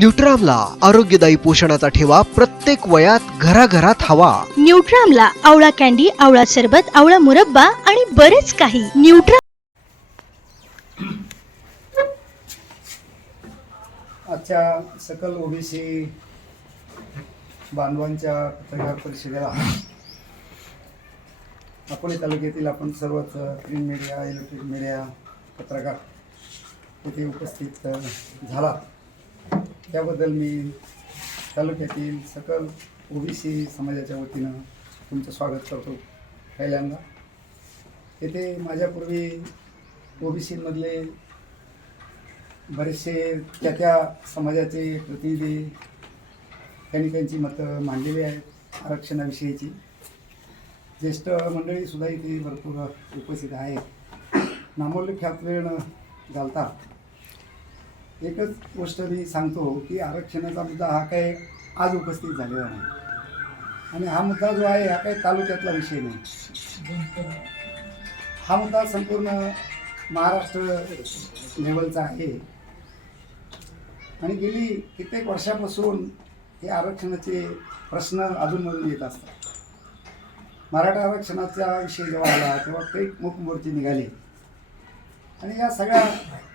न्यूट्रामला आरोग्यदायी पोषणाचा ठेवा प्रत्येक वयात घराघरात हवा. न्यूट्रामला आवळा कॅन्डी आवळा सरबत आवळा मुरब्बा आणि बरेच काही. न्यूट्रा आजच्या सकल ओबीसी बांधवांच्या पत्रकार परिषदेला अकोले तालुक्यातील आपण सर्वच प्रिंट मीडिया इलेक्ट्रिक मीडिया पत्रकार तिथे उपस्थित झाला त्याबद्दल मी तालुक्यातील सकल ओबीसी समाजाच्या वतीनं तुमचं स्वागत करतो. पहिल्यांदा येथे माझ्यापूर्वी ओबीसीमधले बरेचसे त्या त्या समाजाचे प्रतिनिधी त्यांनी त्यांची मतं मांडलेली आहेत आरक्षणाविषयीची. ज्येष्ठ मंडळीसुद्धा इथे भरपूर उपस्थित आहेत. नामोल्लेखात वेळ घालतात. एकच गोष्ट मी सांगतो की आरक्षणाचा मुद्दा हा काही आज उपस्थित झालेला नाही. आणि हा मुद्दा जो आहे हा काही तालुक्यातला विषय नाही. हा मुद्दा संपूर्ण महाराष्ट्र लेवलचा आहे. आणि गेली कित्येक वर्षापासून हे आरक्षणाचे प्रश्न अजूनमधून येत असतात. मराठा आरक्षणाचा विषय जेव्हा आला तेव्हा काही मुखमूर्ती निघाली निघाले. आणि या सगळ्या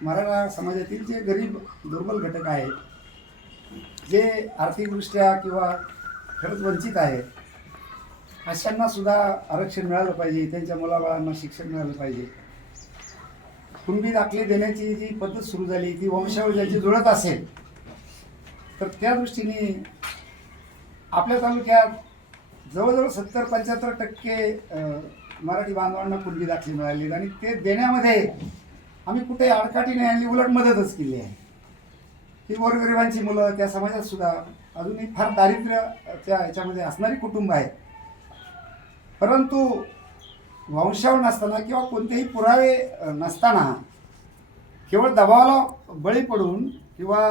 मराठा समाजातील जे गरीब दुर्बल घटक आहेत जे आर्थिकदृष्ट्या किंवा खरंच वंचित आहेत अशांना सुद्धा आरक्षण मिळालं पाहिजे त्यांच्या मुलाबाळांना शिक्षण मिळालं पाहिजे. कुणबी दाखले देण्याची जी पद्धत सुरू झाली ती वंशावळ जुळत असेल तर त्या दृष्टीने आपल्या तालुक्यात जवळजवळ सत्तर पंच्याहत्तर टक्के मराठी बांधवांना कुणबी दाखले मिळाली आणि ते देण्यामध्ये आम्ही कुठे आडकाठी नाही आणली उलट मदतच केली आहे. ही गोरगरिबांची मुलं त्या समाजात सुद्धा अजूनही फार दारिद्र्य त्या असणारी कुटुंब आहेत. परंतु वंशावळ नसताना किंवा कोणतेही पुरावे नसताना केवळ दबावाला बळी पडून किंवा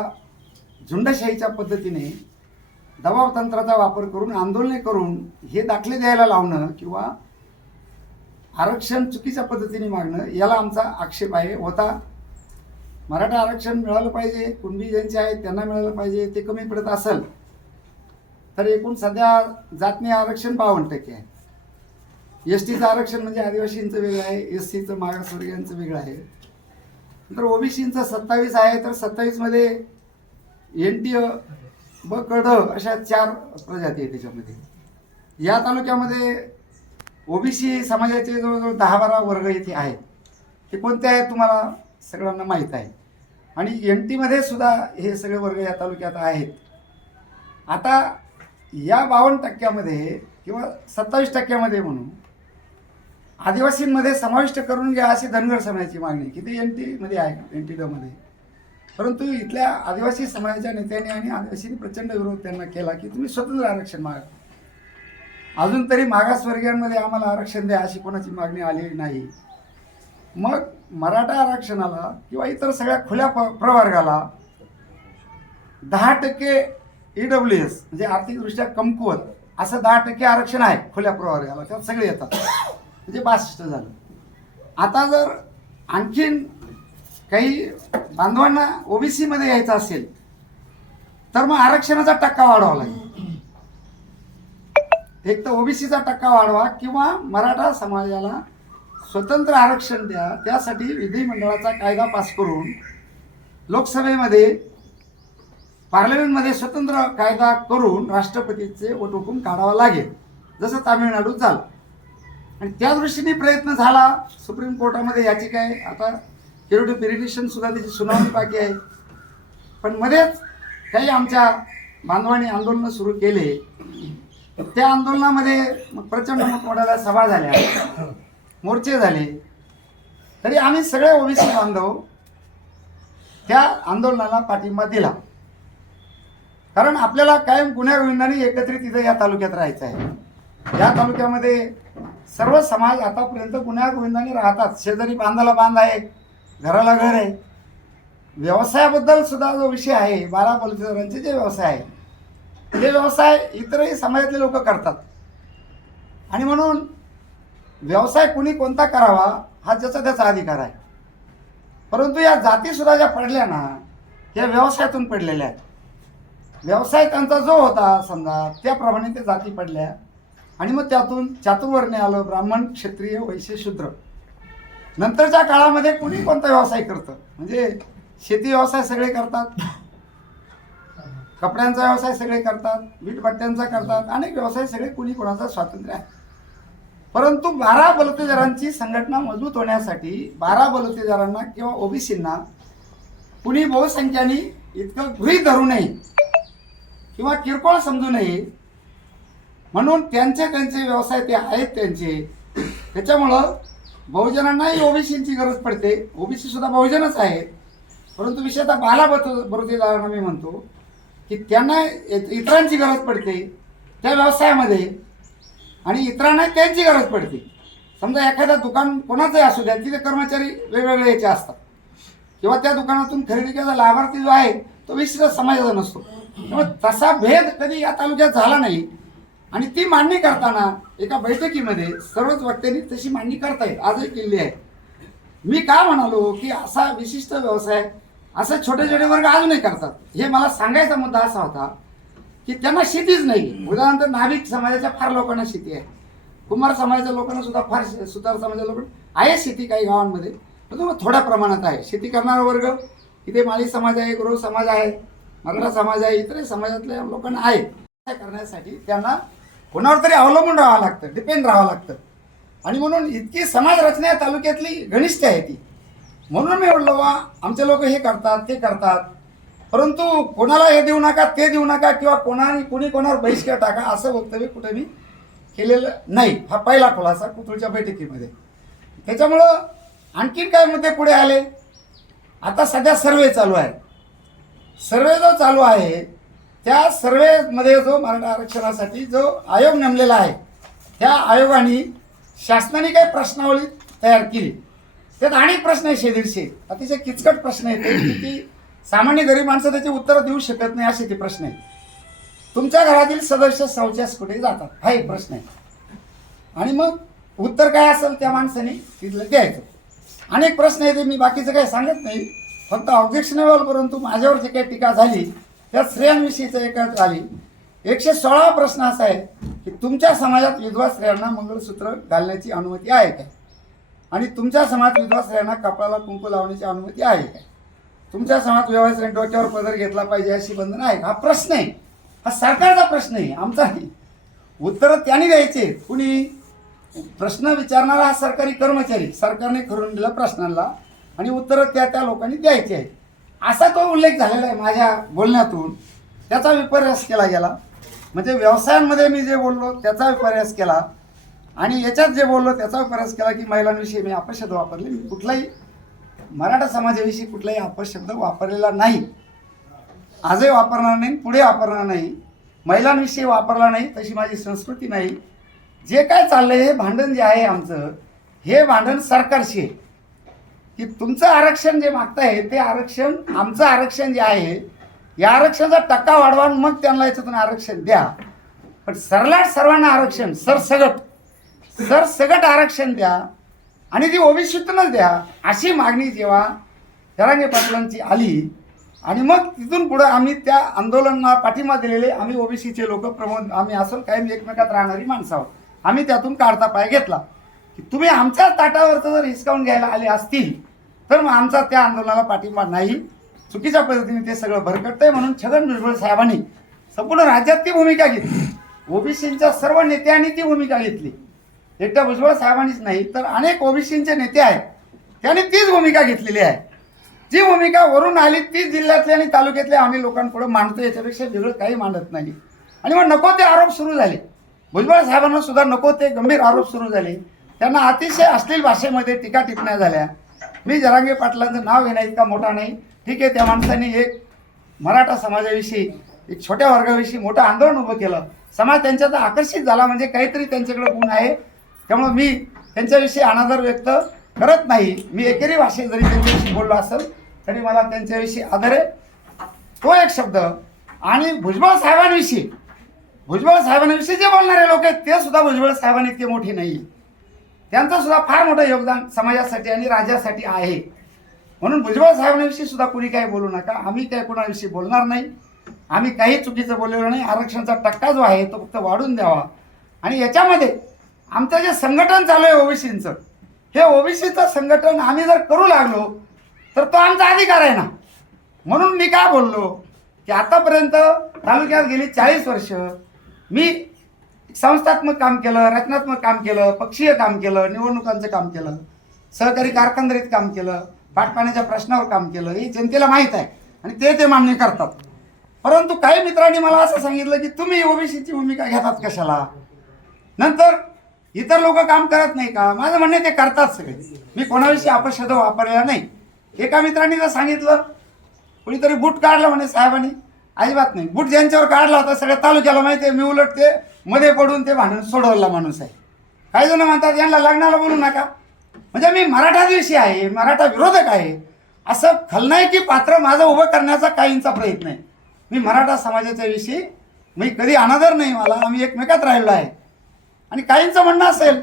झुंडशाहीच्या पद्धतीने दबाव तंत्राचा वापर करून आंदोलने करून हे दाखले द्यायला लावणं किंवा आरक्षण चुकीच्या पद्धतीने मागणं याला आमचा आक्षेप आहे. होता. मराठा आरक्षण मिळालं पाहिजे कुणबी ज्यांचे आहेत त्यांना मिळालं पाहिजे ते कमी पडत असेल तर एकूण सध्या जातनी आरक्षण बावन्न टक्के आहे. एस टीचं आरक्षण म्हणजे आदिवासींचं वेगळं आहे एस सीचं मागासवर्गीयांचं वेगळं आहे. नंतर ओबीसींचं सत्तावीस आहे तर सत्तावीसमध्ये एन टी ब कड अशा चार प्रजाती आहेत त्याच्यामध्ये. या तालुक्यामध्ये ओबीसी समाजाचे जवळजवळ दहा बारा वर्ग इथे आहेत. ते कोणते आहेत तुम्हाला सगळ्यांना माहीत आहे. आणि एन टीमध्ये सुद्धा हे सगळे वर्ग या तालुक्यात आहेत. आता या बावन्न टक्क्यामध्ये किंवा सत्तावीस टक्क्यामध्ये म्हणून आदिवासींमध्ये समाविष्ट करून घ्या अशी धनगर समाजाची मागणी किती एन टीमध्ये आहे एन टी डमध्ये परंतु इथल्या आदिवासी समाजाच्या नेत्यांनी आणि आदिवासींनी प्रचंड विरोध त्यांना केला की तुम्ही स्वतंत्र आरक्षण मागा. अजून तरी मागासवर्गीयांमध्ये आम्हाला आरक्षण द्या अशी कोणाची मागणी आलेली नाही. मग मराठा आरक्षणाला किंवा इतर सगळ्या खुल्या प प्रवर्गाला दहा टक्के ई डब्ल्यू एस म्हणजे आर्थिकदृष्ट्या कमकुवत असं दहा टक्के आरक्षण आहे खुल्या प्रवर्गाला. त्यात सगळे येतात. म्हणजे बासष्ट झालं. आता जर आणखीन काही बांधवांना ओबीसीमध्ये यायचं असेल तर मग आरक्षणाचा टक्का वाढवावा लागेल. एक तर ओबीसीचा टक्का वाढवा किंवा मराठा समाजाला स्वतंत्र आरक्षण द्या. त्यासाठी विधिमंडळाचा कायदा पास करून लोकसभेमध्ये पार्लमेंटमध्ये स्वतंत्र कायदा करून राष्ट्रपतीचे वटहुकूम काढावा लागेल जसं तामिळनाडूत झालं. आणि त्या दृष्टीने प्रयत्न झाला. सुप्रीम कोर्टामध्ये याची काय आता केरोटी पिरिटिशन सुद्धा त्याची सुनावणी बाकी आहे. पण मध्येच काही आमच्या बांधवांनी आंदोलनं सुरू केले. त्या आंदोलनामध्ये प्रचंड मोठमोठ्या सभा झाल्या. मोर्चे झाले. तरी आम्ही सगळे ओबीसी बांधव त्या आंदोलनाला पाठिंबा दिला. कारण आपल्याला कायम गुन्हेगोविंदाने एकत्रित इथं या तालुक्यात राहायचं आहे. या तालुक्यामध्ये सर्व समाज आतापर्यंत गुन्ह्या गोविंदाने राहतात. शेजारी बांधाला बांध आहे घराला घर आहे. व्यवसायाबद्दल सुद्धा जो विषय आहे बारा पोलिसांचे जे व्यवसाय आहे हे व्यवसाय इतरही समाजातले लोक करतात. आणि म्हणून व्यवसाय कुणी कोणता करावा हा ज्याचा त्याचा अधिकार आहे. परंतु या जातीसुद्धा ज्या पडल्या ना या व्यवसायातून पडलेल्या आहेत. व्यवसाय त्यांचा जो होता समजा त्याप्रमाणे ते जाती पडल्या. आणि मग त्यातून चातुर्वर्ण्य आलं ब्राह्मण क्षत्रिय वैश्य शूद्र. नंतरच्या काळामध्ये कुणी कोणता व्यवसाय करतं? म्हणजे शेती व्यवसाय सगळे करतात. कपड्यांचा व्यवसाय सगळे करतात वीटभट्ट्यांचा करतात अनेक व्यवसाय सगळे कुणी कोणाचा स्वातंत्र्य आहे. परंतु बारा बलुतेदारांची संघटना मजबूत होण्यासाठी बारा बलुतेदारांना किंवा ओबीसींना कुणी बहुसंख्याने इतकं गृहीत धरू नये किंवा किरकोळ समजू नये म्हणून त्यांचे त्यांचे व्यवसाय ते आहेत त्यांचे. त्याच्यामुळं बहुजनांनाही ओबीसींची गरज पडते. ओबीसी सुद्धा बहुजनच आहेत. परंतु विशेषतः बाला बलुतेदारांना मी म्हणतो की त्यांना इतरांची गरज पडते त्या व्यवसायामध्ये. आणि इतरांना त्यांची गरज पडते. समजा एखादा दुकान कोणाचंही असू द्या तिथे कर्मचारी वेगवेगळे याचे असतात. किंवा त्या दुकानातून खरेदी केलेला लाभार्थी जो आहे तो विशिष्ट समाजाचा नसतो. त्यामुळे तसा भेद कधी या तालुक्यात झाला नाही. आणि ती मांडणी करताना एका बैठकीमध्ये सर्वच वक्त्यांनी तशी मांडणी करता येईल आजही केली आहे. मी का म्हणालो की असा विशिष्ट व्यवसाय असं छोटे छोटे वर्ग अजूनही करतात. हे मला सांगायचा मुद्दा असा होता की त्यांना शेतीच नाही उदाहरणार्थ नाभिक समाजाच्या फार लोकांना शेती आहे. कुमार समाजाच्या लोकांना सुद्धा फार सुतार समाजाच्या लोकांना आहे शेती काही गावांमध्ये परंतु थोड्या प्रमाणात आहे. शेती करणारा वर्ग इथे माळी समाज आहे गुरु समाज आहे मराठा समाज आहे इतर समाजातल्या लोकांना आहे. करण्यासाठी त्यांना कोणावर तरी अवलंबून राहावं लागतं डिपेंड राहावं लागतं. आणि म्हणून इतकी समाज रचना तालुक्यातली घनिष्ठ आहे ती. म्हणून मी म्हणलो बा आमचे लोक हे करतात ते करतात. परंतु कोणाला हे देऊ नका ते देऊ नका किंवा कोणाने कुणी कोणावर बहिष्कार टाका असं वक्तव्य कुठे मी केलेलं नाही. हा पहिला खुलासा कुतूरच्या बैठकीमध्ये. त्याच्यामुळं आणखीन काय मुद्दे पुढे आले? आता सध्या सर्वे चालू आहे. सर्वे जो चालू आहे त्या सर्वेमध्ये जो मराठा आरक्षणासाठी जो आयोग नेमलेला आहे त्या आयोगाने शासनाने काही प्रश्नावली तयार केली. त्यात अनेक प्रश्न आहे शेदीडशे अतिशय किचकट प्रश्न आहेत ते, की सामान्य गरीब माणसं त्याची उत्तरं देऊ शकत नाही असे ते प्रश्न आहेत. तुमच्या घरातील सदस्य शौचास कुठे जातात? हा एक प्रश्न आहे. आणि मग उत्तर काय असेल त्या माणसाने? तिथलं द्यायचं. अनेक प्रश्न आहेत ते मी बाकीचं काही सांगत नाही. फक्त ऑब्जेक्शनेबल परंतु माझ्यावर जे काही टीका झाली त्या स्त्रियांविषयीचं एक झाली एकशे सोळा प्रश्न असा आहे की तुमच्या समाजात विधवा स्त्रियांना मंगळसूत्र घालण्याची अनुमती आहे काय आणि तुमच्या समाज विधवा कपाळाला कुंकू लावण्याची अनुमती आहे. तुमच्या समाज व्यवसाय डोक्यावर पदर घेतला पाहिजे अशी बंधन आहे हा प्रश्न आहे. हा सरकारचा प्रश्न आहे. आमचा नाही. उत्तरं त्यांनी द्यायचे. कुणी प्रश्न विचारणारा हा सरकारी कर्मचारी. सरकारने करून दिला प्रश्नांना आणि उत्तरं त्या त्या लोकांनी द्यायची आहेत. असा तो उल्लेख झालेला आहे माझ्या बोलण्यातून. त्याचा विपर्यास केला गेला. म्हणजे व्यवसायांमध्ये मी जे बोललो त्याचा विपर्यास केला. आणि याच्यात जे बोललो त्याचा विपर्यास केला की महिलांविषयी मी अपशब्द वापरले. मी कुठलाही मराठा समाजाविषयी कुठलाही अपशब्द वापरलेला नाही. आजही वापरणार नाही पुढे वापरणार नाही. महिलांविषयी वापरला नाही तशी माझी संस्कृती नाही. जे काय चाललंय हे भांडण जे आहे आमचं हे भांडण सरकारशी आहे. की तुमचं आरक्षण जे मागताय ते आरक्षण आमचं आरक्षण जे आहे या आरक्षणाचा टक्का वाढवा आणि मग त्यांना याच्यातून आरक्षण द्या. पण सरलाट सर्वांना आरक्षण सरसगट. सरसगट आरक्षण द्या. आणि ती ओबीसीतूनच द्या. अशी मागणी जेव्हा जरांगे पाटलांची आली आणि मग तिथून पुढं आम्ही त्या आंदोलनाला पाठिंबा दिलेले आम्ही ओबीसीचे लोक प्रमोद आम्ही असं कायम एकमेकात राहणारी माणसं आहोत. आम्ही त्यातून काढता पाय घेतला. की तुम्ही आमच्या ताटावरचं जर हिसकावून घ्यायला आले असतील तर मग आमचा त्या आंदोलनाला पाठिंबा नाही. चुकीच्या पद्धतीने ते सगळं भरकटतंय म्हणून छगन भुजबळ साहेबांनी संपूर्ण राज्यात ती भूमिका घेतली. ओबीसींच्या सर्व नेत्यांनी ती भूमिका घेतली. एकट्या भुजबळ साहेबांनीच नाही तर अनेक ओबीसींचे नेते आहेत. त्यांनी तीच भूमिका घेतलेली आहे. जी भूमिका वरून आली तीच जिल्ह्यातले आणि तालुक्यातल्या आम्ही लोकांपुढे मांडतो याच्यापेक्षा वेगळं काही मांडत नाही. आणि मग नको ते आरोप सुरू झाले. भुजबळ साहेबांना सुद्धा नको ते गंभीर आरोप सुरू झाले. त्यांना अतिशय अश्लील भाषेमध्ये टीका टिपण्या झाल्या. मी जरांगे पाटलांचं नाव घेणं इतका मोठा नाही. ठीक आहे त्या माणसाने एक मराठा समाजाविषयी एक छोट्या वर्गाविषयी मोठं आंदोलन उभं केलं. समाज त्यांच्यात आकर्षित झाला म्हणजे काहीतरी त्यांच्याकडे गुण आहे. त्यामुळे मी त्यांच्याविषयी अनादर व्यक्त करत नाही. मी एकेरी भाषेत जरी त्यांच्याविषयी बोललो असेल तरी मला त्यांच्याविषयी आदर आहे. तो एक शब्द. आणि भुजबळ साहेबांविषयी. भुजबळ साहेबांविषयी जे बोलणारे लोक आहेत ते सुद्धा भुजबळ साहेबांनी इतके मोठे नाही त्यांचं सुद्धा फार मोठं योगदान समाजासाठी आणि राज्यासाठी आहे. म्हणून भुजबळ साहेबांविषयी सुद्धा कुणी काही बोलू नका. आम्ही काही कोणाविषयी बोलणार नाही. आम्ही काही चुकीचं बोललेलो नाही. आरक्षणाचा टक्का जो आहे तो फक्त वाढून द्यावा. आणि याच्यामध्ये आमचं जे संघटन चालू आहे ओबीसीचं हे ओबीसीचं संघटन आम्ही जर करू लागलो तर तो आमचा अधिकार आहे ना? म्हणून मी काय बोललो की आतापर्यंत तालुक्यात गेली चाळीस वर्ष मी संस्थात्मक काम केलं रचनात्मक काम केलं पक्षीय काम केलं निवडणुकांचं काम केलं सहकारी कारखानदारीत काम केलं पाटपाण्याच्या प्रश्नावर काम केलं हे जनतेला माहीत आहे आणि ते ते मान्य करतात. परंतु काही मित्रांनी मला असं सांगितलं की तुम्ही ओबीसीची भूमिका घेतात कशाला? नंतर इतर लोक काम करत नाही का? माझं म्हणणे ते करतात सगळे. मी कोणाविषयी अपशब्द वापरलेला नाही. एका मित्रांनी जर सांगितलं कुणीतरी बूट काढलं म्हणे साहेबांनी अजिबात नाही. बूट ज्यांच्यावर काढला होता सगळ्या तालुक्याला माहिती आहे मी उलट ते मध्ये पडून ते भांडण सोडवला माणूस आहे. काही जण म्हणतात यांना लग्नाला बोलू नका. म्हणजे मी मराठा दिवशी आहे मराठा विरोधक आहे. असं खलनायकी पात्र माझं उभं करण्याचा काहींचा प्रयत्न आहे. मी मराठा समाजाच्या विषयी मी कधी अनादर नाही मला आम्ही एकमेकात राहिलो आहे. आणि काहींचं म्हणणं असेल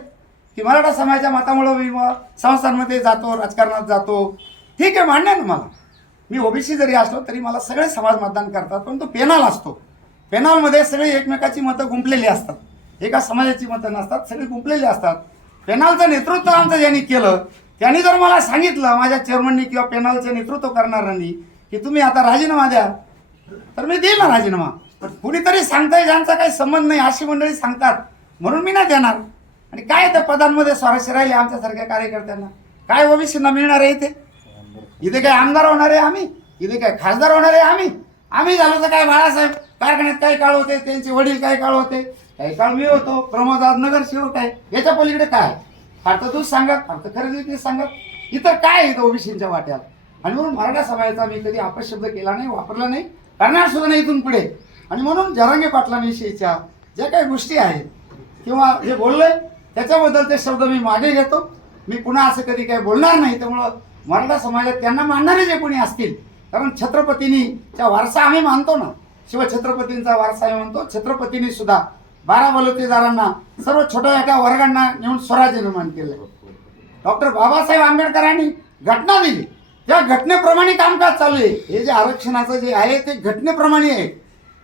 की मराठा समाजाच्या मतामुळं मी मग संस्थांमध्ये जातो राजकारणात जातो. ठीक आहे मान्य ना मला मी ओबीसी जरी असलो तरी मला सगळे समाज मतदान करतात परंतु पेनाल असतो. पेनालमध्ये सगळे एकमेकाची मतं गुंपलेली असतात. एका समाजाची मतं नसतात सगळी गुंपलेली असतात. पेनालचं नेतृत्व आमचं ज्यांनी केलं त्यांनी जर मला सांगितलं माझ्या चेअरमननी किंवा पेनालचं नेतृत्व करणाऱ्यांनी की तुम्ही आता राजीनामा द्या तर मी देईल ना राजीनामा. पण कुणीतरी सांगताय ज्यांचा काही संबंध नाही अशी मंडळी सांगतात. म्हणून मी नाही देणार. आणि काय त्या पदांमध्ये स्वारस्य राहिले आमच्यासारख्या कार्यकर्त्यांना? काय ओबीसींना मिळणार आहे इथे? इथे काय आमदार होणार आहे आम्ही? इथे काय खासदार होणार आहे आम्ही? आम्ही झालो तर काय बाळासाहेब? कारखान्यात काय काळ होते? त्यांचे वडील काय काळ होते? काही काळ मी होतो. नगर नगरसेवक आहे. याच्या पलीकडे काय? फार तर तूच सांगत फार तर खरेदी ते सांगत इतर काय आहे इथं ओबीसींच्या वाट्यात? आणि म्हणून मराठा समाजाचा मी कधी अपशब्द केला नाही वापरला नाही. करणार सुद्धा नाही इथून पुढे. आणि म्हणून जरांगे पाटलांविषयीच्या ज्या काही गोष्टी आहेत किंवा जे बोललंय त्याच्याबद्दल ते शब्द मी मागे घेतो. मी पुन्हा असं कधी काही बोलणार नाही त्यामुळं मराठा समाजात त्यांना मानणारे जे कोणी असतील कारण छत्रपतींनीचा वारसा आम्ही मानतो ना. शिवछत्रपतींचा वारसा आम्ही म्हणतो छत्रपतींनी सुद्धा बारा बलुतेदारांना सर्व छोट्या छोट्या वर्गांना नेऊन स्वराज्य निर्माण केलं डॉक्टर बाबासाहेब आंबेडकरांनी घटना दिली. त्या घटनेप्रमाणे कामकाज चालू आहे. हे जे आरक्षणाचं जे आहे ते घटनेप्रमाणे आहे.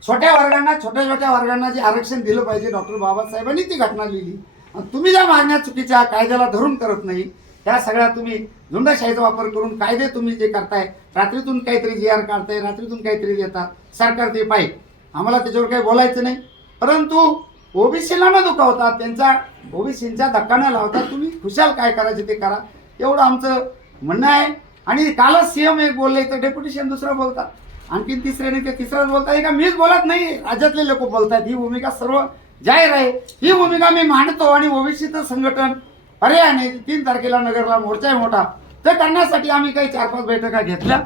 छोट्या वर्गांना छोट्या छोट्या वर्गांना जे आरक्षण दिलं पाहिजे डॉक्टर बाबासाहेबांनी ती घटना लिहिली. आणि तुम्ही ज्या मागण्या चुकीच्या कायद्याला धरून करत नाही त्या सगळ्या तुम्ही झुंडशाहीचा वापर करून कायदे तुम्ही जे करताय रात्रीतून काहीतरी जी आर काढताय रात्रीतून काहीतरी देतात सरकार ते पाहिजे आम्हाला त्याच्यावर काही बोलायचं नाही. परंतु ओबीसीला न दुखावता त्यांचा ओबीसींचा धक्का न लावता तुम्ही खुशाल काय करायचे ते करा. एवढं आमचं म्हणणं आहे. आणि कालच सीएम एक बोलले तर डेप्युटेशन दुसरं बोलतात. आणखीन तिसऱ्याने ते तिसऱ्याच बोलताय. का मीच बोलत नाही राज्यातले लोक बोलतात ही भूमिका सर्व जाहीर आहे. ही भूमिका मी मांडतो आणि ओबीसीचं संघटन पर्यायाने तीन तारखेला नगरला मोर्चा आहे मोठा. ते करण्यासाठी आम्ही काही चार पाच बैठका घेतल्या.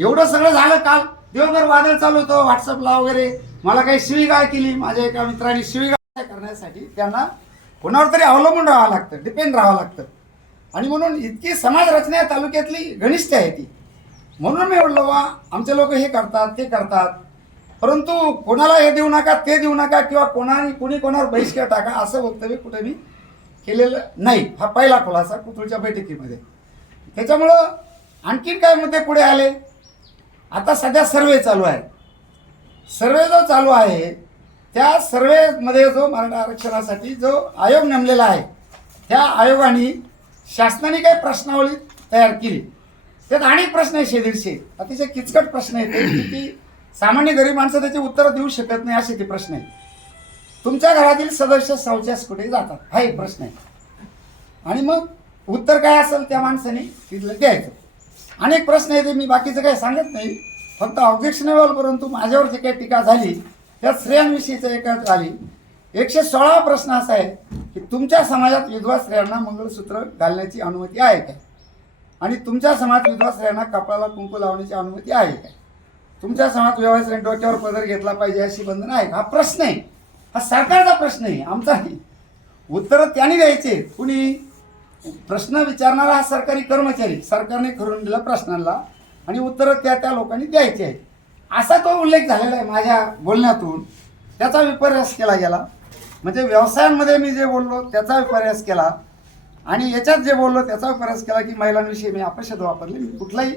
एवढं सगळं झालं काल. दिवसभर वादळ चालू होतं. व्हॉट्सअपला वगैरे. मला काही शिवीगाळ केली. माझ्या एका मित्राने शिवीगाळ करण्यासाठी त्यांना कोणावर तरी अवलंबून राहावं लागतं. डिपेंड राहावं लागतं. आणि म्हणून इतकी समाज रचना या तालुक्यातली घनिष्ठ आहे ती. म्हणून मी म्हटलं बा आमचे लोक हे करतात ते करतात. परंतु कोणाला हे देऊ नका ते देऊ नका किंवा कोणाने कोणी कोणावर बहिष्कार टाका असं वक्तव्य कुठे मी केलेलं नाही. हा पहिला खुलासा कुतुळच्या बैठकीमध्ये. त्याच्यामुळं आणखीन काय मुद्दे पुढे आले? आता सध्या सर्वे चालू आहे. सर्वे जो चालू आहे त्या सर्वेमध्ये जो मराठा आरक्षणासाठी जो आयोग नेमलेला आहे त्या आयोगाने शासनाने काही प्रश्नावली तयार केली. त्यात अनेक प्रश्न आहे शेदीडशे अतिशय किचकट प्रश्न आहेत की सामान्य गरीब माणसं त्याची उत्तरं देऊ शकत नाही असे ते प्रश्न आहेत. तुमच्या घरातील सदस्य शौचास कुठे जातात? हा एक प्रश्न आहे. आणि मग उत्तर काय असेल त्या माणसाने? तिथलं द्यायचं. अनेक प्रश्न आहेत ते मी बाकीचं काही सांगत नाही. फक्त ऑब्जेक्शनेबल परंतु माझ्यावर जे काही टीका झाली त्या स्त्रियांविषयीचं एकच झाली. एकशे सोळावा प्रश्न असा आहे की तुमच्या समाजात विधवा स्त्रियांना मंगळसूत्र घालण्याची अनुमती आहे काय आणि तुमच्या समाज विधवा स्त्रियांना कपाळाला कुंकू लावण्याची अनुमती आहे काय? तुमच्या समाजात व्यवसाय डोक्यावर पदर घेतला पाहिजे अशी बंधनं आहे हा प्रश्न आहे. हा सरकारचा प्रश्न आहे आमचा नाही. उत्तरं त्यांनी द्यायचे. कुणी प्रश्न विचारणारा हा सरकारी कर्मचारी सरकारने करून दिला प्रश्नांना आणि उत्तरं त्या त्या लोकांनी द्यायची आहेत. असा तो उल्लेख झालेला आहे माझ्या बोलण्यातून. त्याचा विपर्यास केला गेला. म्हणजे व्यवसायांमध्ये मी जे बोललो त्याचा विपर्यास केला. आणि याच्यात जे बोललो त्याचा विपर्यास केला की महिलांविषयी मी अपशब्द वापरले. मी कुठलाही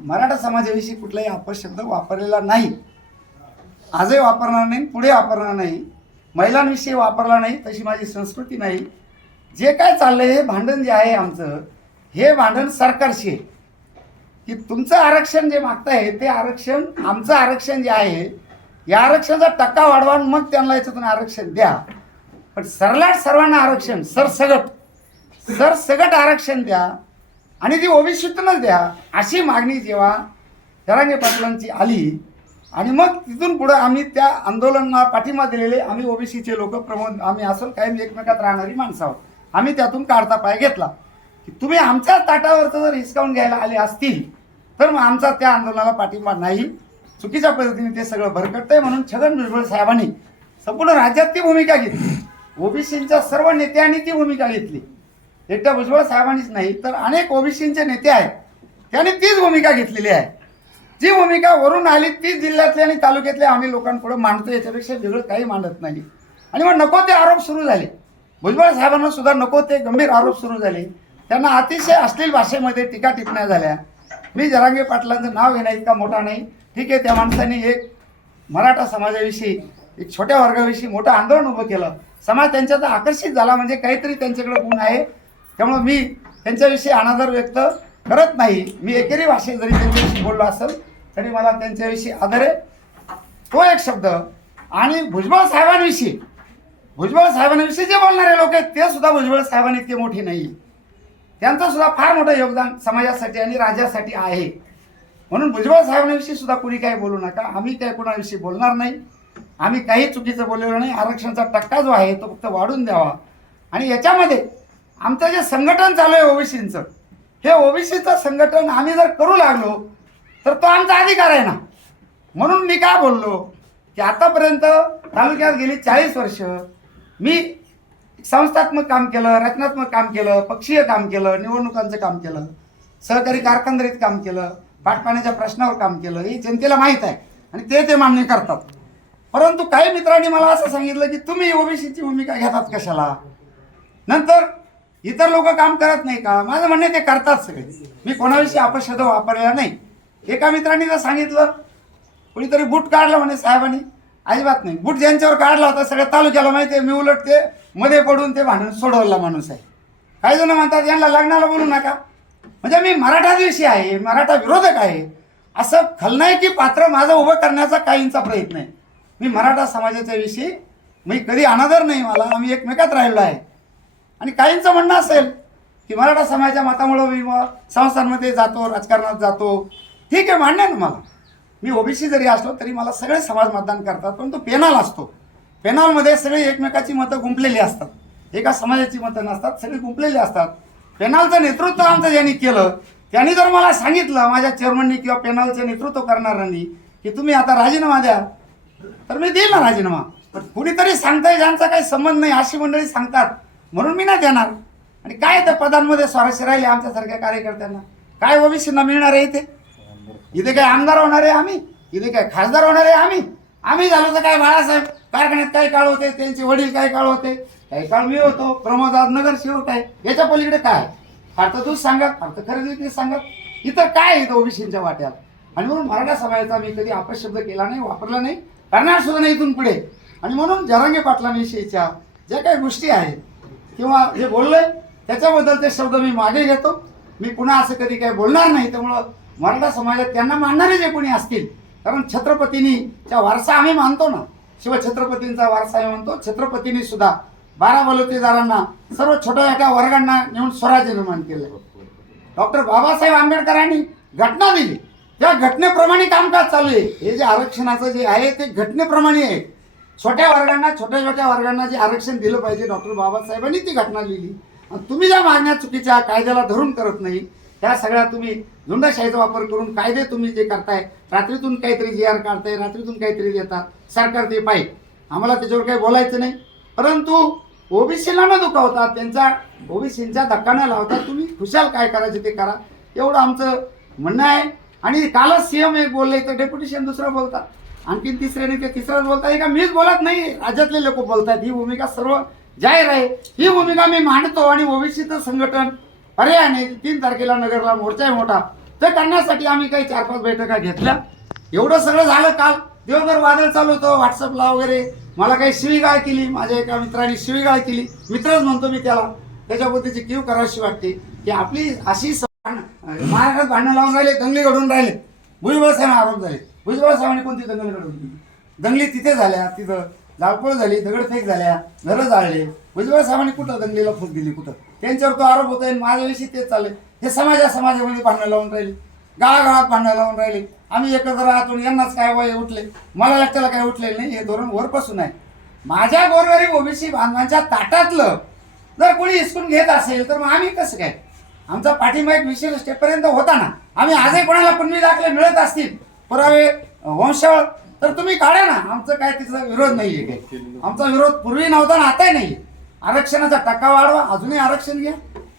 मराठा समाजाविषयी कुठलाही अपशब्द वापरलेला नाही. आजही वापरणार नाही पुढे वापरणार नाही महिलांविषयी वापरला नाही तशी माझी संस्कृती नाही. जे काय चाललंय हे भांडण जे आहे आमचं हे भांडण सरकारशी आहे. की तुमचं आरक्षण जे मागताय ते आरक्षण आमचं आरक्षण जे आहे या आरक्षणाचा टक्का वाढवा आणि मग त्यांना याच्यातून आरक्षण द्या. पण सरलाट सर्वांना आरक्षण सरसगट. सरसगट आरक्षण द्या. आणि ती ओबीसीतूनच द्या. अशी मागणी जेव्हा जरांगे पाटलांची आली आणि मग तिथून पुढं आम्ही त्या आंदोलनाला पाठिंबा दिलेले आम्ही ओबीसीचे लोक प्रमोद आम्ही असं कायम एकमेकात राहणारी माणसं आहोत. आम्ही त्यातून काढता पाय घेतला. की तुम्ही आमच्या ताटावरचं जर हिसकावून घ्यायला आले असतील तर मग आमचा त्या आंदोलनाला पाठिंबा नाही. चुकीच्या पद्धतीने ते सगळं भरकटतंय म्हणून छगन भुजबळ साहेबांनी संपूर्ण राज्यात ती भूमिका घेतली. ओबीसींच्या सर्व नेत्यांनी ती भूमिका घेतली. एकदा भुजबळ साहेबांनीच नाही तर अनेक ओबीसींचे नेते आहेत. त्यांनी तीच भूमिका घेतलेली आहे. जी भूमिका वरून आली तीच जिल्ह्यातले आणि तालुक्यातले आम्ही लोकांपुढे मांडतो याच्यापेक्षा वेगळं काही मांडत नाही. आणि मग नको ते आरोप सुरू झाले. भुजबळ साहेबांना सुद्धा नको ते गंभीर आरोप सुरू झाले. त्यांना अतिशय अश्लील भाषेमध्ये टीका टिपण्या झाल्या. मी जरांगे पाटलांचं नाव घेणं इतका मोठा नाही. ठीक आहे त्या माणसाने एक मराठा समाजाविषयी एक छोट्या वर्गाविषयी मोठं आंदोलन उभं केलं. समाज त्यांच्यात आकर्षित झाला म्हणजे काहीतरी त्यांच्याकडे गुण आहे. त्यामुळं मी त्यांच्याविषयी अनादर व्यक्त करत नाही. मी एकेरी भाषेत जरी त्यांच्याविषयी बोललो असेल तरी मला त्यांच्याविषयी आदर आहे. तो एक शब्द. आणि भुजबळ साहेबांविषयी भुजबळ साहेबांविषयी जे बोलणारे लोक आहेत ते सुद्धा भुजबळ साहेबांनी इतके मोठे नाही. त्यांचं सुद्धा फार मोठं योगदान समाजासाठी आणि राज्यासाठी आहे. म्हणून भुजबळ साहेबांविषयी सुद्धा कुणी काही बोलू नका. आम्ही काही कोणाविषयी बोलणार नाही. आम्ही काही चुकीचं बोललेलो नाही. आरक्षणाचा टक्का जो आहे तो फक्त वाढून द्यावा. आणि याच्यामध्ये आमचं जे संघटन चालू आहे ओबीसीचं हे ओबीसीचं संघटन आम्ही जर करू लागलो तर तो आमचा अधिकार आहे ना? म्हणून मी काय बोललो की आतापर्यंत तालुक्यात गेली चाळीस वर्ष मी संस्थात्मक काम केलं रचनात्मक काम केलं पक्षीय काम केलं निवडणुकांचं काम केलं सहकारी कारखानदारीत काम केलं पाटपाण्याच्या प्रश्नावर काम केलं हे जनतेला माहीत आहे आणि ते ते मान्य करतात. परंतु काही मित्रांनी मला असं सांगितलं की तुम्ही ओबीसीची भूमिका घेतात कशाला? नंतर इतर लोक काम करत नाही का? माझं म्हणणे ते करतात सगळे. मी कोणाविषयी अपशब्द वापरलेला नाही. एका मित्रांनी जर सांगितलं कुणीतरी बूट काढलं म्हणे साहेबांनी अजिबात नाही. बूट ज्यांच्यावर काढला होता सगळ्या तालुक्याला माहिती आहे मी उलट ते मध्ये पडून ते भांडून सोडवला माणूस आहे. काही जण म्हणतात यांना लग्नाला बोलू नका. म्हणजे मी मराठा दिवशी आहे मराठा विरोधक आहे. असं खलनायकी पात्र माझं उभं करण्याचा काहींचा प्रयत्न आहे. मी मराठा समाजाच्या विषयी मी कधी अनादर नाही मला आम्ही एकमेकात राहिलो आहे. आणि काहींचं म्हणणं असेल की मराठा समाजाच्या मतामुळं मी मग संस्थांमध्ये जातो राजकारणात जातो. ठीक आहे मान्य ना मला मी ओबीसी जरी असलो तरी मला सगळे समाज मतदान करतात परंतु पेनाल असतो. पेनालमध्ये सगळे एकमेकाची मतं गुंपलेली असतात. एका समाजाची मतं नसतात सगळी गुंपलेली असतात. पेनालचं नेतृत्व आमचं ज्यांनी केलं त्यांनी जर मला सांगितलं माझ्या चेअरमननी किंवा पेनालचं नेतृत्व करणाऱ्यांनी की तुम्ही आता राजीनामा द्या तर मी देईल ना राजीनामा. पण कुणीतरी सांगताय ज्यांचा काही संबंध नाही अशी मंडळी सांगतात. म्हणून मी नाही देणार. आणि काय त्या पदांमध्ये स्वारस्य राहिले आमच्यासारख्या कार्यकर्त्यांना? काय ओबीसींना मिळणार आहे इथे? इथे काय आमदार होणार आहे आम्ही? इथे काय खासदार होणार आहे आम्ही? आम्ही झालो तर काय बाळासाहेब कारखान्यात काय काळ होते? त्यांचे वडील काय काळ होते? काही काळ मी होतो. प्रमोदाद नगर नगरसेवक आहे. याच्या पलीकडे काय? फार तर तूच सांगत फार तर खरेदी ते सांगत इथं काय आहे ओबीसींच्या वाट्यात? आणि म्हणून मराठा समाजाचा मी कधी अपशब्द केला नाही वापरला नाही. करणार सुद्धा नाही इथून पुढे. आणि म्हणून जरांगे पाटलांविषयीच्या ज्या काही गोष्टी आहेत किंवा जे बोललोय त्याच्याबद्दल ते शब्द मी मागे घेतो. मी पुन्हा असं कधी काही बोलणार नाही त्यामुळं मराठा समाजात त्यांना मानणारे जे कोणी असतील कारण छत्रपतींनी च्या वारसा आम्ही मानतो ना. शिवछत्रपतींचा वारसा आम्ही म्हणतो छत्रपतींनी सुद्धा बारा बलुतेदारांना सर्व छोट्या छोट्या वर्गांना नेऊन स्वराज्य निर्माण केलं. डॉक्टर बाबासाहेब आंबेडकरांनी घटना दिली. त्या घटनेप्रमाणे कामकाज चालू आहे. हे जे आरक्षणाचं जे आहे ते घटनेप्रमाणे आहे. छोट्या वर्गांना छोट्या छोट्या वर्गांना जे आरक्षण दिलं पाहिजे डॉक्टर बाबासाहेबांनी ती घटना लिहिली. आणि तुम्ही ज्या मागण्या चुकीच्या कायद्याला धरून करत नाही त्या सगळ्या तुम्ही झुंडाशाहीचा वापर करून कायदे तुम्ही जे करताय रात्रीतून काहीतरी जी आर काढताय रात्रीतून काहीतरी देतात. सरकार ते पाहिजे आम्हाला त्याच्यावर काही बोलायचं नाही. परंतु ओबीसीला न दुखावता त्यांचा ओबीसींचा धक्का न लावता तुम्ही खुशाल काय करायचे ते करा. एवढं आमचं म्हणणं आहे. आणि कालच सीएम एक बोलले तर डेप्युटेशन दुसरं बोलतात. आणखीन तिसऱ्याने ते तिसरंच बोलताय का? मीच बोलत नाही. राज्यातले लोक बोलतात ही भूमिका सर्व जाहीर आहे. ही भूमिका मी मांडतो आणि ओबीसीचं संघटन पर्यायाने तीन तारखेला नगरला मोर्चा आहे मोठा. ते करण्यासाठी आम्ही काही चार पाच बैठका घेतल्या. एवढं सगळं झालं काल. दिवसभर वादळ चालू होतं. व्हॉट्सअपला वगैरे मला काही शिवीगाळ केली. माझ्या एका मित्राने शिवीगाळ केली. मित्रच म्हणतो मी त्याला. त्याच्याबद्दलची कीव करावीशी वाटते. की आपली अशी महाराष्ट्रात भांडणं लावून राहिले दंगली घडून राहिले. भुईबळ साहेब आरोप झाले. भुजबळ साहेबांनी कोणती दंगली घडवून दंगली तिथे झाल्या तिथं जाळपोळ झाली दगडफेक झाल्या घरं जाळले. भुजबळ साहेबांनी कुठं दंगलीला फूक दिली कुठं? त्यांच्यावर तो आरोप होता आणि माझ्याविषयी तेच चालले हे समाजा समाजामध्ये भांडणं लावून राहिले. गाळागाळात भांडणं लावून राहिले. आम्ही एकत्र राहतो यांनाच काय वय उठले? मला एकट्याला काय उठलेलं नाही हे धोरण वरपासून आहे. माझ्या गोरगरीब ओबीसी बांधवांच्या ताटातलं जर कोणी हिसकून घेत असेल तर मग आम्ही कसं काय? आमचा पाठिंबा एक विशेष स्टेपपर्यंत होता ना. आम्ही आजही कोणाला पुन्हा दाखले मिळत असतील. पुरावे वंशाळ तर तुम्ही काढा ना. आमचं काय तिचा विरोध नाहीये काही. आमचा विरोध पूर्वी नव्हता ना आताही नाही आरक्षणाचा टक्का वाढवा अजूनही आरक्षण घ्या.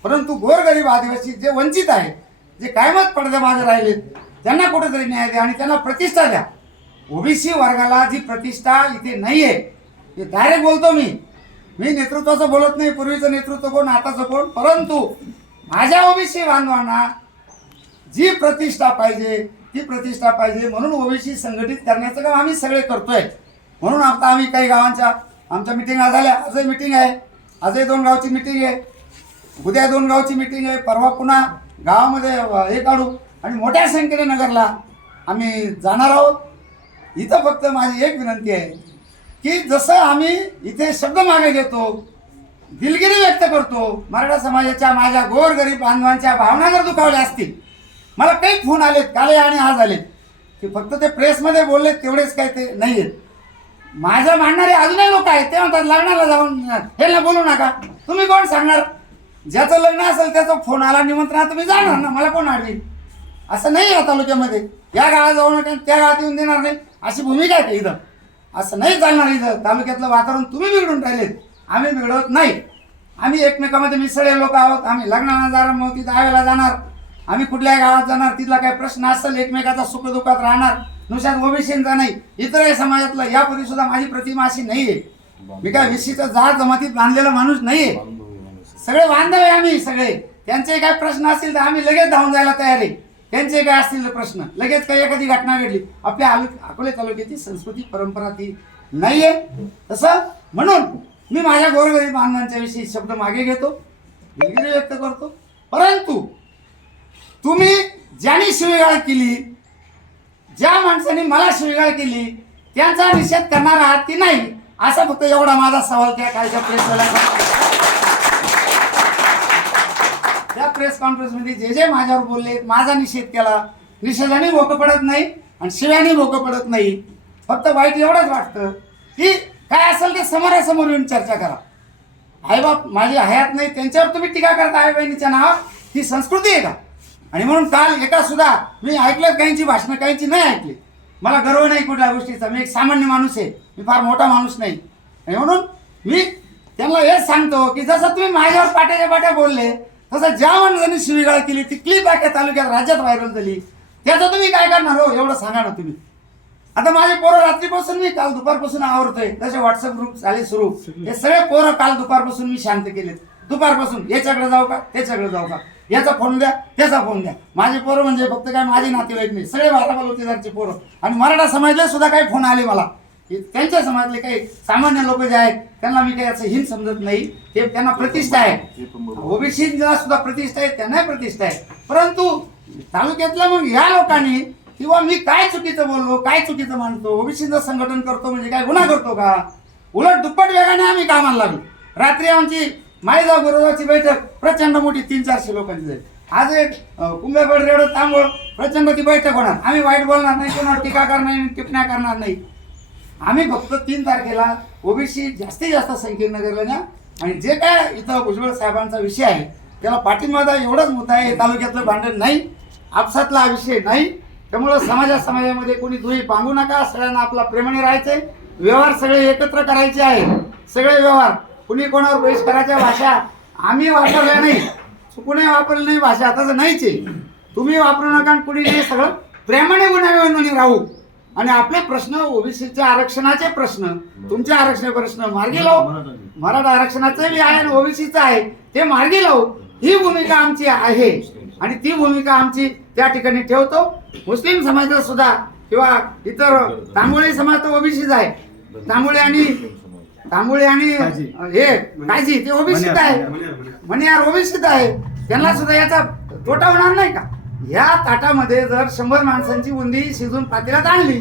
परंतु गोरगरीब आदिवासी जे वंचित आहे जे कायमच पडद्यामागे राहिलेत त्यांना कुठेतरी न्याय द्या आणि त्यांना प्रतिष्ठा द्या. ओबीसी वर्गाला जी प्रतिष्ठा इथे नाहीये हे डायरेक्ट बोलतो मी. मी नेतृत्वाचं बोलत नाही पूर्वीचं नेतृत्व कोण आताचं कोण. परंतु माझ्या ओबीसी बांधवांना जी प्रतिष्ठा पाहिजे ती प्रतिष्ठा पाहिजे म्हणून ओबीसी संघटित करण्याचं काम आम्ही सगळे करतोय. म्हणून आता आम्ही काही गावांच्या आमच्या मिटिंगा झाल्या. आजही मिटिंग आहे. आजही दोन गावची मिटिंग आहे. उद्या दोन गावची मिटिंग आहे. परवा पुन्हा गावामध्ये हे काढू. आणि मोठ्या संख्येने नगरला आम्ही जाणार आहोत. इथं फक्त माझी एक विनंती आहे की जसं आम्ही इथे शब्द मागे घेतो दिलगिरी व्यक्त करतो मराठा समाजाच्या माझ्या गोरगरीब बांधवांच्या भावना जर दुखावल्या असतील मला काही फोन आलेत काले आणि आज आले की फक्त ते प्रेसमध्ये बोलले तेवढेच काय ते नाही आहेत माझ्या मांडणारे अजूनही लोक आहेत ते म्हणतात लग्नाला जाऊन हे ना बोलू नका. तुम्ही कोण सांगणार? ज्याचं लग्न असेल त्याचा फोन आला निमंत्रण तुम्ही जाणार ना मला कोण अडवी असं नाही या तालुक्यामध्ये. या गावात जाऊ नका त्या गावात येऊन देणार नाही. अशी भूमिका आहे इथं. असं नाही चालणार इथं. तालुक्यातलं वातावरण तुम्ही बिघडून राहिलेत. आम्ही बिघडवत नाही. आम्ही एकमेकामध्ये मिसळे लोक आहोत. आम्ही लग्नाला जाणार मग तिथं आवेला जाणार. आम्ही कुठल्याही गावात जाणार तिथला काही प्रश्न असेल एकमेकाचा सुखदुःखात राहणार नुसार ओबीसींचा नाही इतरही समाजातलं यापूर्वी सुद्धा माझी प्रतिमा अशी नाहीये. मी काय विशिष्ट जात जमातीत बांधलेला माणूस नाहीये. सगळे बांधव आहे आम्ही सगळे. त्यांचे काय प्रश्न असतील तर आम्ही लगेच धावून जायला तयार आहे. त्यांचे काय असतील प्रश्न. लगेच काही एखादी घटना घडली. आपल्या अकोले तालुक्याची संस्कृती परंपरा ती नाहीये. तसं म्हणून मी माझ्या गोरगरीब बांधवांच्या विषयी शब्द मागे घेतो. दिलगिरी व्यक्त करतो. परंतु तुम्ही ज्यांनी शिवीगाळ केली ज्या माणसाने मला शिवीगाळ केली त्यांचा निषेध करणार आहात की नाही? असा फक्त एवढा माझा सवाल त्या कालच्या प्रेस त्या प्रेस कॉन्फरन्समध्ये जे जे माझ्यावर बोलले माझा निषेध केला. निषेधाने भोकं पडत नाही आणि शिव्याने भोकं पडत नाही. फक्त वाईट एवढंच वाटतं की काय असेल ते समोरासमोर येऊन चर्चा करा. आईबाप माझी हयात नाही त्यांच्यावर तुम्ही टीका करता आई बहिणीच्या नावात ही संस्कृती आहे का? आणि म्हणून काल एका सुद्धा मी ऐकलं काहींची भाषणं काहींची नाही ऐकली. मला गर्व नाही कुठल्या गोष्टीचा. मी एक सामान्य माणूस आहे. मी फार मोठा माणूस नाही. आणि म्हणून मी त्यांना हेच सांगतो की जसं तुम्ही माझ्यावर पाट्याच्या पाट्या बोलले तसं ज्या माणसाने शिवीगाळ केली ती क्लिप आहे तालुक्यात राज्यात व्हायरल झाली. त्याचं तुम्ही काय करणार हो? एवढं सांगा ना तुम्ही. आता माझे पोरं रात्रीपासून मी काल दुपारपासून आवरतोय. तसे व्हॉट्सअप ग्रुप झाले सुरू. हे सगळे पोरं काल दुपारपासून मी शांत केलेत. दुपारपासून. याच्याकडे जाऊ का? त्याच्याकडे जाऊ का? याचा फोन द्या त्याचा फोन द्या. माझे पोरं म्हणजे फक्त काय माझे नातेवाईक नाही सगळे बारा बलुतेदारचे पोरं. आणि मराठा समाजले सुद्धा काही फोन आले मला. त्यांच्या समाजातले काही सामान्य लोक जे आहेत त्यांना मी काही असं हिंद समजत नाही. ते त्यांना प्रतिष्ठा आहे. ओबीसीला सुद्धा प्रतिष्ठा आहे त्यांनाही प्रतिष्ठा आहे. परंतु तालुक्यातल्या मग या लोकांनी किंवा मी काय चुकीचं बोललो काय चुकीचं मानतो ओबीसीचं संघटन करतो म्हणजे काय गुन्हा करतो का? उलट दुप्पट वेगाने आम्ही कामाला लागलो. रात्री आमची माळेगाव गुरुवाची बैठक प्रचंड मोठी तीन चारशे लोकांची जाईल. आज एक कुंभेगड रेवड तांबूळ प्रचंड ती बैठक होणार. आम्ही वाईट बोलणार नाही कोणावर टीका करणार नाही टिपण्या करणार नाही. आम्ही फक्त तीन तारखेला ओबीसी जास्तीत जास्त संकीर्ण नगरला न्या. आणि जे काय इथं भुजबळ साहेबांचा विषय आहे त्याला पाठिंबा द्या एवढाच मुद्दा आहे तालुक्यातलं भांडण नाही आपसातला हा विषय नाही. त्यामुळं समाजा समाजामध्ये कोणी दुही पांगू नका सगळ्यांना आपला प्रेमाने आहे व्यवहार सगळे एकत्र करायचे आहे सगळे व्यवहार कुणी कोणावर बहिष्काराच्या भाषा? आम्ही वापरल्या नाही. कुणी वापरली नाही भाषा? तसं नाहीच आहे. तुम्ही वापरू नका आणि कुणी नाही. सगळं प्रेमाने गुन्हा राहू. आणि आपले प्रश्न ओबीसीचे आरक्षणाचे प्रश्न तुमचे आरक्षण प्रश्न मार्गी लावू. मराठा आरक्षणाचे बी आहे आणि ओबीसीचं आहे. ते मार्गी लावू. ही भूमिका आमची आहे. आणि ती भूमिका आमची त्या ठिकाणी ठेवतो. मुस्लिम समाजात सुद्धा किंवा इतर तांबोळी समाज तर ओबीसीच आहे. तांबोळी आणि तांबोळी आणि हे काळजी ते ओबीसीत आहे. मणियार ओबीसीत आहे. त्यांना सुद्धा याचा तोटा होणार नाही का? ह्या ताटामध्ये जर शंभर माणसांची बुंदी शिजून पातेल्यात आणली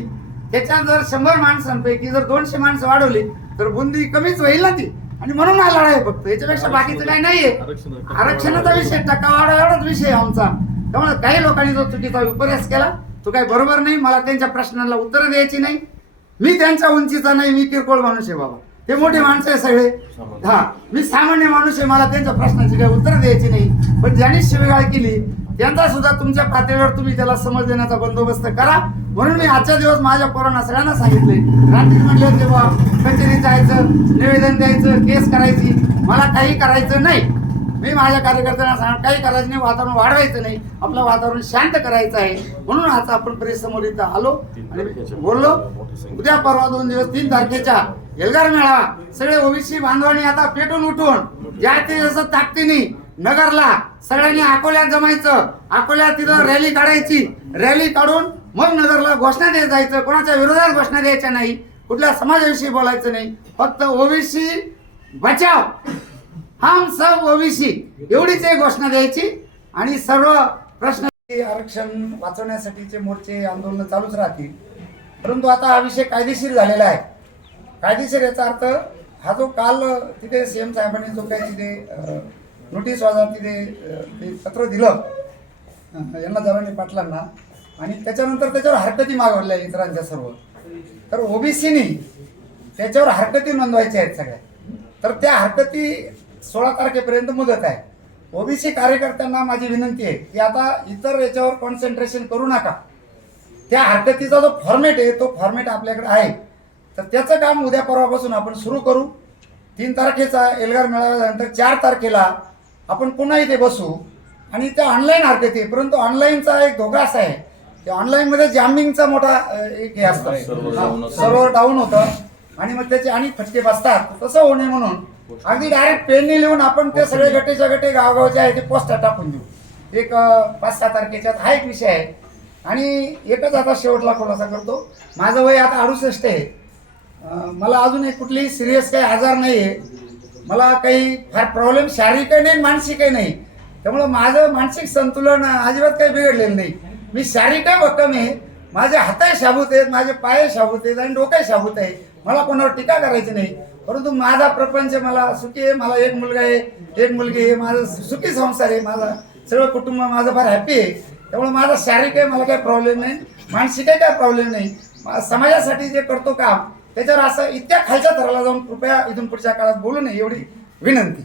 त्याच्यात जर शंभर माणसांपैकी जर दोनशे माणसं वाढवली तर बुंदी कमीच होईल ना ती? आणि म्हणून हा लढाई आहे फक्त. याच्यापेक्षा बाकीचं काही नाहीये. आरक्षणाचा विषय टक्का वाढा एवढाच विषय आहे आमचा. त्यामुळे काही लोकांनी जो चुकीचा विपर्यास केला तो काही बरोबर नाही. मला त्यांच्या प्रश्नाला उत्तरं द्यायची नाही. मी त्यांच्या उंचीचा नाही. मी किरकोळ माणूस आहे बाबा. ते मोठे माणसं आहे सगळे. हा मी सामान्य माणूस आहे मला त्यांच्या प्रश्नाची काही उत्तरं द्यायची नाही. पण ज्यांनी शिवेगाळ केली त्यांचा सुद्धा तुमच्या पातळीवर तुम्ही त्याला समज देण्याचा बंदोबस्त करा. म्हणून मी आजच्या दिवस माझ्या पोरांना सगळ्यांना सांगितले रात्री म्हणले तेव्हा कचेरीत जायचं निवेदन द्यायचं केस करायची. मला काही करायचं नाही. मी माझ्या कार्यकर्त्यांना सांग काही करायचं नाही वातावरण वाढवायचं नाही. आपलं वातावरण शांत करायचं आहे. म्हणून आज आपण परिसमोर इथं आलो आणि बोललो. उद्या परवा दोन दिवस तीन तारखेच्या एल्गार मेळावा सगळे ओबीसी बांधवांनी आता पेटून उठून ज्या ते जसं ताकदीने नगरला सगळ्यांनी अकोल्यात जमायचं अकोल्यात तिथं रॅली काढायची. रॅली काढून मग नगरला घोषणा देत जायचं. कोणाच्या विरोधात घोषणा द्यायच्या नाही. कुठल्या समाजाविषयी बोलायचं नाही. फक्त ओबीसी बचाव. हम सब ओबीसी. एवढीच एक घोषणा द्यायची. आणि सर्व प्रश्न आरक्षण वाचवण्यासाठीचे मोर्चे आंदोलन चालूच राहतील. परंतु आता हा विषय कायदेशीर झालेला आहे. कायदेशीर याचा अर्थ हा जो काल तिथे सी एम साहेबांनी जो काही तिथे नोटीस वाजा तिथे ते पत्र दिलं यांना जरांनी पाटलांना आणि त्याच्यानंतर त्याच्यावर हरकती मागवल्या इतरांच्या सर्व. तर ओबीसीनी त्याच्यावर हरकती नोंदवायच्या आहेत सगळ्या. तर त्या हरकती सोळा तारखेपर्यंत मुदत आहे. ओबीसी कार्यकर्त्यांना माझी विनंती आहे की आता इतर याच्यावर कॉन्सन्ट्रेशन करू नका. त्या हरकतीचा जो फॉर्मेट आहे तो फॉर्मेट आपल्याकडे आहे. तर त्याचं काम उद्या परवापासून आपण सुरू करू. तीन तारखेचा एल्गार मेळाव्यानंतर चार तारखेला आपण पुन्हा इथे बसू. आणि त्या ऑनलाईन हरकती आहे. परंतु ऑनलाईनचा एक धोका असा आहे की ऑनलाईनमध्ये जामिंगचा मोठा एक हे असतं. सर्व्हर डाऊन होतं. आणि मग त्याचे आणि फटके बसतात. तसं नये म्हणून अगदी डायरेक्ट पेनने लिहून आपण ते सगळे गटेच्या गटे गावगावचे आहे ते पोस्टर टाकून देऊ. एक पाच सहा तारखेच्यात हा एक विषय आहे. आणि एकच आता शेवटला खुलासा करतो. माझं वय आता अडुसष्ट आहे. मला अजून कुठली कुठलीही सिरियस काही आजार नाही आहे मला काही फार प्रॉब्लेम शारीरिकही नाही मानसिकही नाही. त्यामुळं माझं मानसिक संतुलन अजिबात काही बिघडलेलं नाही. मी शारीरिकही भक्कम आहे. माझे हातही शाबूत आहेत माझे पाय शाबूत आहेत आणि डोकंही शाबूत आहे. मला कोणावर टीका करायची नाही. परंतु माझा प्रपंच मला सुखी आहे. मला एक मुलगा आहे एक मुलगी आहे. माझं सुखी संसार आहे. माझा सगळं कुटुंब माझं फार हॅपी आहे. त्यामुळे माझा शारीरिक आहे मला काही प्रॉब्लेम नाही. मानसिकही काही प्रॉब्लेम नाही. समाजासाठी जे करतो काम त्याच्यावर असं इतक्या खालच्या थराला जाऊन कृपया इथून पुढच्या काळात बोलू नये एवढी विनंती.